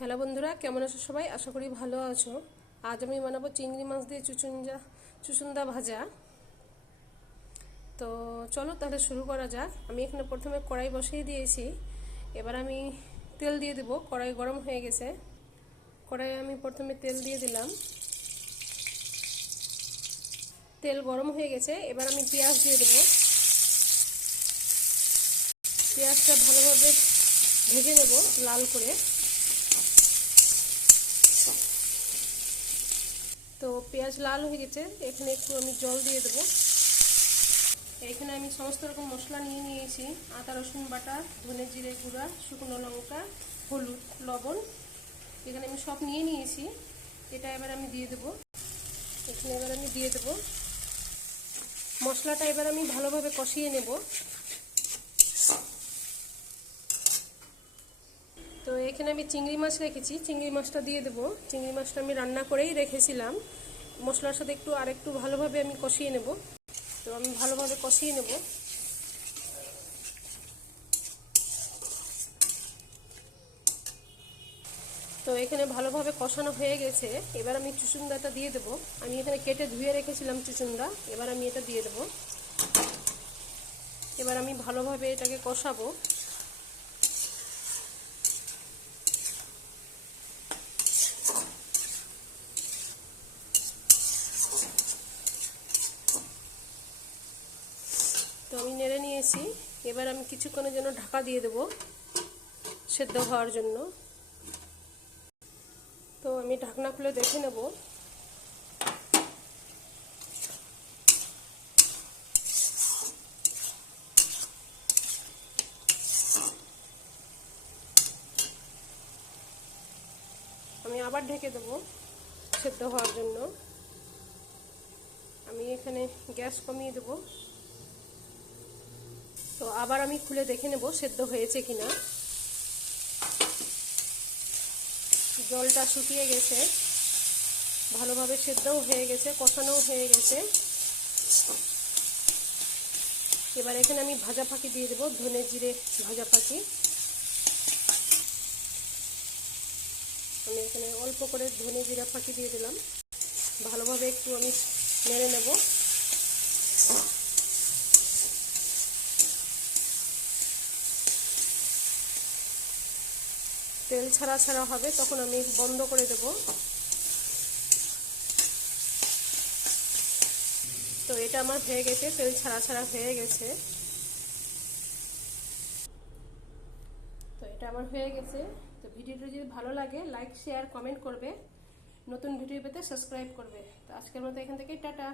Hello বন্ধুরা, কেমন আছো সবাই? আশা করি ভালো আছো। আজ আমি বানাবো চিংড়ি মাছ দিয়ে চুচুন্দা ভাজা। তো চলো তাহলে শুরু করা যাক। আমি এখানে প্রথমে কড়াই বসিয়ে দিয়েছি। এবার আমি তেল দিয়ে দেবো। কড়াই গরম হয়ে গেছে। কড়াইয়ে আমি প্রথমে তেল দিয়ে দিলাম। তেল গরম হয়ে গেছে। এবার আমি পেঁয়াজ দিয়ে দেবো। পেঁয়াজটা ভালোভাবে ভেজে নেব লাল করে। তো পেঁয়াজ লাল হয়ে গেছে, এখানে একটু আমি জল দিয়ে দেবো। এখানে আমি সমস্ত রকম মশলা নিয়ে নিয়েছি। আদা রসুন বাটা, ধনে জিরে গুঁড়া, শুকনো লঙ্কা, হলুদ, লবণ, এখানে আমি সব নিয়ে নিয়েছি। এটা এবার আমি দিয়ে দেবো। এখানে এবার আমি দিয়ে দেবো মশলাটা। এবার আমি ভালোভাবে কষিয়ে নেব। তো এখানে আমি চিংড়ি মাছ রেখেছি, চিংড়ি মাছটা দিয়ে দেবো। চিংড়ি মাছটা আমি রান্না করেই রেখেছিলাম। মশলার সাথে আরেকটু ভালোভাবে আমি কষিয়ে নেব। তো আমি ভালোভাবে কষিয়ে নেব। তো এখানে ভালোভাবে কষানো হয়ে গেছে। এবার আমি চুচুন্দাটা দিয়ে দেবো। আমি এখানে কেটে ধুয়ে রেখেছিলাম চুচুন্দা। এবার আমি এটা দিয়ে দেবো। এবার আমি ভালোভাবে এটাকে কষাবো। তো আমি নেড়ে নিয়েছি। এবার আমি কিছুক্ষণের জন্য ঢাকা দিয়ে দেবো সেদ্ধ হওয়ার জন্য। তো আমি ঢাকনা খুলে দেখে নেব। আমি আবার ঢেকে দেবো সেদ্ধ হওয়ার জন্য। আমি এখানে গ্যাস কমিয়ে দেবো। তো আবার আমি খুলে দেখে নেব সেদ্ধ হয়েছে কিনা। জলটা শুকিয়ে গেছে, ভালোভাবে সেদ্ধও হয়ে গেছে, কষানোও হয়ে গেছে। এবার এখানে আমি ভাজা ফাঁকি দিয়ে দেবো, ধনে জিরে ভাজা ফাঁকি। আমি এখানে অল্প করে ধনে জিরা ফাঁকি দিয়ে দিলাম। ভালোভাবে একটু আমি নেড়ে নেব। তেল ছাড়া ছাড়া হবে, তখন আমি বন্ধ করে দেব। তো এটা আমার হয়ে গেছে, তেল ছাড়া ছাড়া হয়ে গেছে। তো এটা আমার হয়ে গেছে। তো ভিডিওটা যদি ভালো লাগে লাইক শেয়ার কমেন্ট করবে। নতুন ভিডিও পেতে সাবস্ক্রাইব করবে। তো আজকের মতো এখান থেকে টাটা।